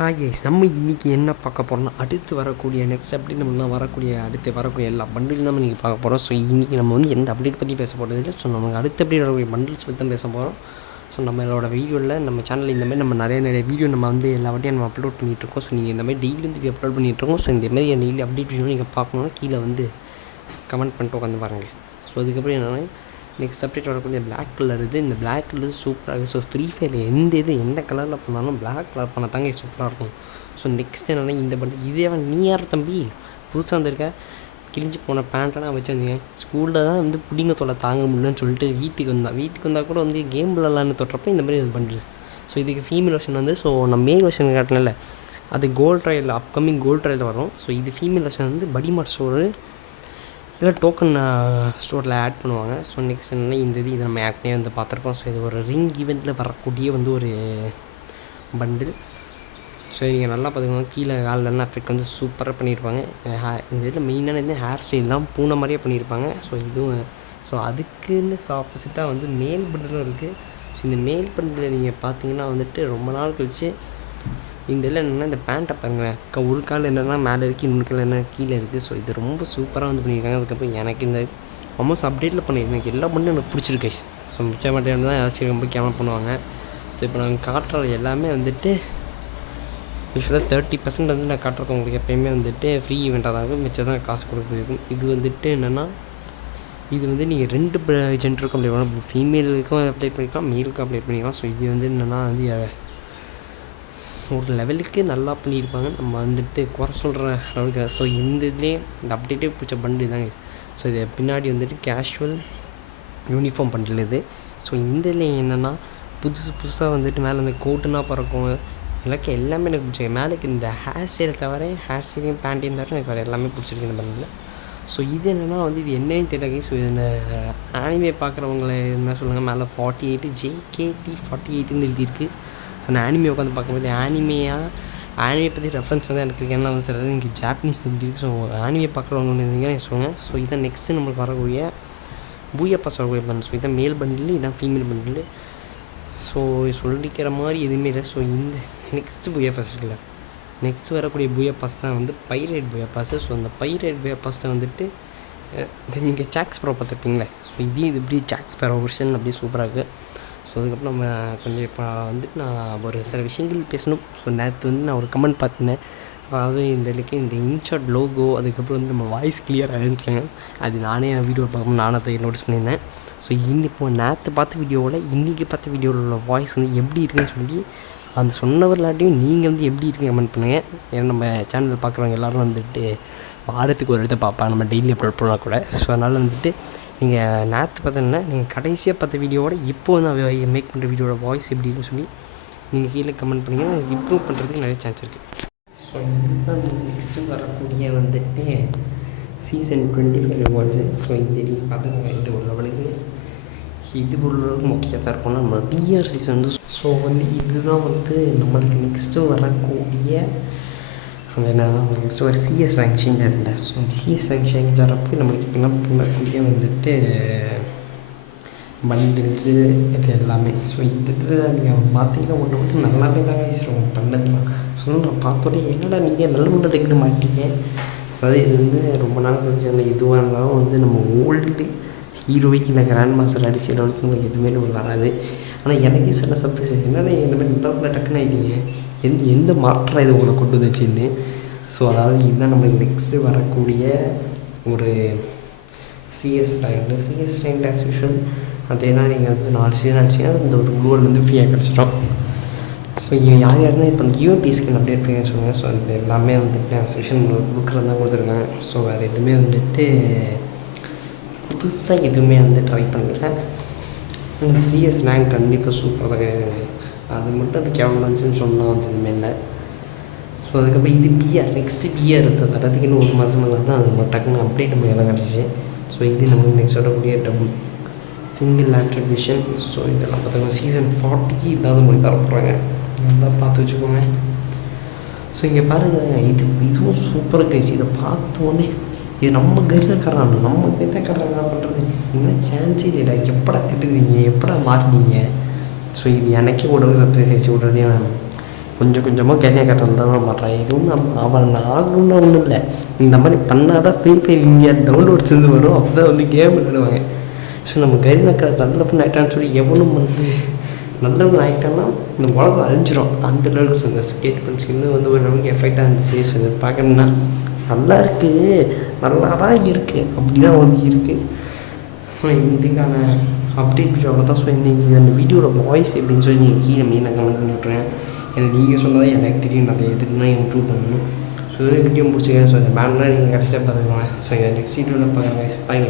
Hi guys, நம்ம இன்றைக்கி என்ன பார்க்க போகிறோம்னா அடுத்து வரக்கூடிய நெக்ஸ்ட் அப்டேட் நம்மளாம் வரக்கூடிய எல்லா பண்டிலும் நம்ம இன்றைக்கி பார்க்க போகிறோம். ஸோ இன்றைக்கி நம்ம வந்து எந்த அப்டேட் பற்றி பேச போகிறது இல்லை. ஸோ நமக்கு அடுத்த அப்டேட் வரக்கூடிய பண்டில்ஸ் பற்றி தான் பேச போகிறோம். ஸோ நம்மளோட வீடியோவில் நம்ம சேனலில் இந்தமாதிரி நம்ம நிறைய வீடியோ நம்ம வந்து எல்லா வாட்டியும் நம்ம அப்லோட் பண்ணிகிட்ருக்கோம். ஸோ நீங்கள் இந்தமாதிரி டெய்லி வந்து அப்லோட் பண்ணிகிட்ருக்கோம். ஸோ இந்தமாதிரி டெய்லி அப்டேட் வீடியோ நீங்கள் பார்க்கணுன்னா கீழே வந்து கமெண்ட் பண்ணிட்டு உட்காந்து பாருங்கள். ஸோ அதுக்கப்புறம் என்னென்னா நெக்ஸ்ட் அப்டேட் வரக்கூடிய பிளாக் கலர் இந்த பிளாக் கலர் சூப்பராக இருக்குது. ஸோ ஃப்ரீ ஃபயரில் எந்த கலரில் பண்ணாலும் பிளாக் கலர் பண்ண தாங்க சூப்பராக இருக்கும். ஸோ நெக்ஸ்ட் என்னென்னா இந்த பண்டில் இதே நீ யார் தம்பி புதுசாக வந்திருக்க, கிழிஞ்சு போன பேண்ட்டெல்லாம் வச்சுருந்தீங்க, ஸ்கூலில் தான் வந்து புடிங்க தொலை தாங்க முடியலன்னு சொல்லிட்டு வீட்டுக்கு வந்தால் கூட வந்து கேம் விளாட்லான்னு தொட்டுறப்ப இந்த மாதிரி பண்டில்ஸ். ஸோ இதுக்கு ஃபீமேல் வெர்ஷன் வந்து ஸோ நம்ம மேல் வெர்ஷன் காட்டினல அது cold trial upcoming cold trial வரும். ஸோ இது ஃபீமேல் வெர்ஷன் வந்து படிமார்ட் ஸ்டோரு இல்லை டோக்கன் ஸ்டோரில் ஆட் பண்ணுவாங்க. ஸோ நெக்ஸ்ட் என்னென்னா இதை நம்ம ஆக்னே வந்து பார்த்துருக்கோம். ஸோ இது ஒரு ரிங் ஈவெண்ட்டில் வரக்கூடிய வந்து ஒரு பண்டில். ஸோ நீங்கள் நல்லா பார்த்துக்கோங்க, கீழே காலெல்லாம் எஃபெக்ட் வந்து சூப்பராக பண்ணியிருப்பாங்க. இந்த இதில் மெயினான இது ஹேர் ஸ்டைல் தான் பூனை மாதிரியே பண்ணியிருப்பாங்க. ஸோ இதுவும் ஸோ அதுக்குன்னு ஆப்போசிட்டாக வந்து மேல் பண்டிலும் இருக்குது. ஸோ இந்த மேல் பண்டில் நீங்கள் பார்த்தீங்கன்னா வந்துட்டு ரொம்ப நாள் கழிச்சு இந்த இதில் என்னென்னா இந்த பேண்ட்டை பாருங்கள், ஒரு கால் என்னென்னா மேலே இருக்குது, இன்னொரு கால் என்ன கீழே இருக்குது. ஸோ இது ரொம்ப சூப்பராக வந்து பண்ணியிருக்காங்க. அதுக்கப்புறம் எனக்கு இந்த ஆல்மோஸ்ட் அப்டேட்டில் பண்ணியிருக்கேன், எனக்கு எல்லா பண்ணும் எனக்கு பிடிச்சிருக்கு. ஸோ மிச்ச மாட்டேன் தான் ஏதாச்சும் ரொம்ப கேமரா பண்ணுவாங்க. ஸோ இப்போ நாங்கள் காட்டுற எல்லாமே வந்துட்டு யூஸ்வலாக 30% வந்து நான் காட்டுறது உங்களுக்கு எப்போயுமே வந்துட்டு ஃப்ரீ ஈவெண்ட்டாக தான் இருக்கும், மிச்சம் தான் காசு கொடுக்குறதுக்கும். இது வந்துட்டு என்னென்னா இது வந்து நீங்கள் 2 ஜென்டருக்கும் அப்ளை பண்ணலாம், ஃபீமேலுக்கும் அப்ளை பண்ணிக்கலாம், மேலுக்கும் அப்ளை பண்ணிக்கலாம். ஸோ இது வந்து என்னென்னா வந்து ஒரு லெவலுக்கு நல்லா பண்ணியிருப்பாங்க, நம்ம வந்துட்டு குறை சொல்கிற அளவுக்கு. ஸோ இந்த இதுலேயே இந்த அப்டேட்டே பிடிச்ச பண்டில் தாங்க. ஸோ இது பின்னாடி வந்துட்டு கேஷுவல் யூனிஃபார்ம் பண்டில் இது. ஸோ இந்த இதில் என்னென்னா புதுசாக வந்துட்டு மேலே இந்த கோட்டுனா பறக்கும் எல்லாமே எனக்கு பிடிச்சிருக்கு. மேலேக்கு இந்த ஹேர் ஸ்டைலை தவிர ஹேர் ஸ்டைலையும் பேண்ட்டையும் தவிர எனக்கு வேறு எல்லாமே பிடிச்சிருக்கு இந்த பண்டில். ஸோ இது என்னென்னா வந்து இது என்னன்னு தெரியல. ஸோ இந்த ஆனிமே பார்க்குறவங்கள என்ன சொல்லுங்கள், மேலே 48 JKT 48ன்னு எழுதியிருக்கு. ஸோ நான் ஆனிமே உட்காந்து பார்க்கும்போது ஆனிமே பற்றி ரெஃபரன்ஸ் வந்து எனக்கு என்ன வந்து சார் இங்கே ஜாப்பனீஸ் தெரிஞ்சிருக்கு. ஸோ ஆனிமே பார்க்குறவங்க இருந்தீங்கன்னா சொல்லுங்கள். ஸோ இதான் நெக்ஸ்ட்டு நம்மளுக்கு வரக்கூடிய பூயப்பாஸ் வரக்கூடிய பண்டில். ஸோ இதான் மேல் பண்டில், இதான் ஃபீமேல் பண்டில். ஸோ சொல்லிக்கிற மாதிரி எதுவுமே இல்லை. ஸோ இந்த நெக்ஸ்ட்டு பூயப்பாஸ் இருக்குல்ல, நெக்ஸ்ட்டு வரக்கூடிய பூயப்பாஸ் தான் வந்து பைரேட் பூயப்பாஸ். ஸோ அந்த பைரேட் பூயப்பாஸை வந்துட்டு நீங்கள் ஜாக்ஸ் ப்ரோ பார்த்துருப்பீங்களே, ஸோ இது இப்படி ஜாக்ஸ் ப்ரோ வெர்ஷன் அப்படியே சூப்பராக இருக்குது. ஸோ அதுக்கப்புறம் நம்ம கொஞ்சம் இப்போ வந்துட்டு நான் ஒரு சில விஷயங்கள் பேசணும். ஸோ நேற்று வந்து நான் ஒரு கமெண்ட் பார்த்துருந்தேன், அதாவது இந்த இன்ஷாட் லோகோ, அதுக்கப்புறம் வந்து நம்ம வாய்ஸ் கிளியர் ஆகிருந்துச்சுங்க. அது நானே என் வீடியோ பார்க்கும்போது நானே அதை நோட்டீஸ் பண்ணியிருந்தேன். ஸோ இப்போது நேற்று பார்த்த வீடியோவில் இன்றைக்கி பார்த்த வீடியோவில் உள்ள வாய்ஸ் வந்து எப்படி இருக்குன்னு சொல்லி அந்த சொன்னவர்களாட்டையும் நீங்கள் வந்து எப்படி இருக்குன்னு கமெண்ட் பண்ணுங்கள். ஏன்னா நம்ம சேனலில் பார்க்குறவங்க எல்லோரும் வந்துட்டு வாரத்துக்கு ஒரு இடத்த பார்ப்பாங்க, நம்ம டெய்லி அப்லோட் பண்ணால் கூட. ஸோ அதனால் வந்துட்டு நீங்கள் நேற்று பார்த்தீங்கன்னா நீங்கள் கடைசியாக பார்த்த வீடியோவோட இப்போ வந்து மேக் பண்ணுற வீடியோட வாய்ஸ் எப்படி இருக்குன்னு சொல்லி நீங்கள் கீழே கமெண்ட் பண்ணிங்கன்னா இம்ப்ரூவ் பண்ணுறதுக்கு நிறைய சான்ஸ் இருக்குது. ஸோ இதுதான் நெக்ஸ்ட்டு வரக்கூடிய வந்துட்டு சீசன் 25 ரிவார்ட்ஸு. ஸோ இந்த பார்த்துக்கோங்க, இது ஒரு லெவலுக்கு முக்கியமாக தான் இருக்கும்னா நம்ம பிஆர் சீசன் வந்து. ஸோ வந்து இதுதான் வந்து நம்மளுக்கு நெக்ஸ்ட்டு வரக்கூடிய நெக்ஸ்ட் ஒரு சிஎஸ் ரேங்க் சேஞ்ச் ஆகிருந்தேன். ஸோ அந்த சிஎஸ் ரேங்க் சேஞ்ச் ஆகிறப்போ நம்மளுக்கு இப்போ என்ன பண்ணக்கூடிய வந்துட்டு பண்டில்ஸு இது எல்லாமே. ஸோ இந்த இதில் நீங்கள் பார்த்தீங்கன்னா ஒன்று மட்டும் நல்லாவே தாங்க ஈஸிடும் பண்ணதுலாம். ஸோ நான் பார்த்தோன்னே என்னடா நீங்கள் நல்ல ஒன்று ரெண்டு மாட்டீங்க. அதாவது இது வந்து ரொம்ப நாள் கழிச்சு அந்த எதுவாக இருந்தாலும் வந்து நம்ம ஓல்டு ஹீரோய்க்கு இல்லை கிராண்ட் மாஸ்டர் அடித்த லெவலுக்கு நம்மளுக்கு எதுவுமே நம்ம வராது. ஆனால் எனக்கு சில சப்ஜெக்ட் என்னென்னா இந்த மாதிரி நல்லா டக்குன்னு ஆகிட்டீங்க, எந்த மாற்றம் இது உங்களை கொண்டு வந்துச்சுன்னு. ஸோ அதாவது இதுதான் நம்மளுக்கு நெக்ஸ்ட்டு வரக்கூடிய ஒரு சிஎஸ் ரேங்க் ஆஸ் யூஷுவல். அதே தான் நீங்கள் வந்து 4 சீசன் அடிச்சிங்கன்னா இந்த ஒரு குளோல் வந்து ஃப்ரீயாக கிடச்சிட்டோம். ஸோ யாருன்னா இப்போ அந்த யூஎம்பி ஸ்கின் அப்டேட் பண்ணி சொல்லுங்கள். ஸோ அது எல்லாமே வந்துட்டு ஆஸ் யூஷுவல் கொடுக்குறது தான் கொடுத்துருக்காங்க. ஸோ வேறு எதுவுமே வந்துட்டு புதுசாக எதுவுமே வந்து ட்ரை பண்ணுறேன். அந்த சிஎஸ் ரேங்க் கண்டிப்பாக சூப்பராக தான் கிடைச்சிச்சு. அது மட்டும் அது கேவலன்ஸ்ன்னு சொன்னால் வந்து எதுவுமே இல்லை. ஸோ அதுக்கப்புறம் இது பிஆர் நெக்ஸ்ட்டு பிஆர் இருக்குது, வரதுக்கு இன்னும் 1 மாதமாக தான் அது டக்குன்னு அப்டேட் பண்ணி தான் கிடச்சிச்சு. ஸோ இது நமக்கு நெக்ஸ்ட் வரக்கூடிய சிங்கிள் ஆட்ரிபியூஷன். ஸோ இதெல்லாம் பார்த்தோம்னா சீசன் 40க்கு இதான் நம்மளுக்கு தர போகிறாங்க, நல்லா பார்த்து வச்சுக்கோங்க. ஸோ இங்கே பாருங்கள், இதுவும் சூப்பராக கிடைச்சி. இதை பார்த்தோன்னே இது நம்ம கருக்காரன் என்ன பண்ணுறது, இன்னும் சான்ஸே இல்லைடா, எப்படா திட்டுனீங்க, எப்படா மாறினீங்க. ஸோ இது எனக்கே உடம்பு சப்ஸ்கிரைப் ஆகிடுச்சு. உடனே நான் கொஞ்சம் கொஞ்சமாக கேரியா கேரக்டர் தான் மாட்டான். எதுவும் அவன் ஆகணும்னு ஒன்றும் இல்லை. இந்த மாதிரி பண்ணால் தான் ஃப்ரீ ஃபயர் இந்தியா டவுன்லோட்ஸ் வந்து வரும். அப்போ தான் வந்து கேம் விளையாடுவாங்க. ஸோ நம்ம கரீனா கேரக்டர் நல்ல பண்ண ஆகிட்டான்னு சொல்லி எவனும் வந்து நல்லவன் ஆகிட்டான்னா இந்த உலகம் அழிஞ்சிரும். அந்த லெவலுக்கு சொந்த ஸ்கேட் பண்ண ஸ்கின்னு வந்து ஒரு லெவலுக்கு எஃபெக்டாக இருந்துச்சு. ஸோ இதை பார்க்கணுன்னா நல்லா இருக்குது, நல்லா தான் இருக்குது, அப்படி தான் வந்து இருக்குது. ஸோ இதுக்கான அப்டேட் வீடியோ அவ்வளோ தான். ஸோ அந்த வீடியோட வாய்ஸ் எப்படின்னு சொல்லி நீங்கள் கீழே மெயினாக கமெண்ட் பண்ணி விட்றேன். ஏன்னா நீங்கள் சொன்னதான் எனக்கு தெரியும், நான் அதை எதுக்குன்னா இம்ப்ரூவ் பண்ணணும். ஸோ வீடியோ முடிச்சுக்கிறேன். ஸோ இந்த பேனெலாம் நீங்கள் கடைசியாக பார்த்துக்கலாம். ஸோ நெக்ஸ்ட் வீடியோவில் பார்க்குறேன். பாய்.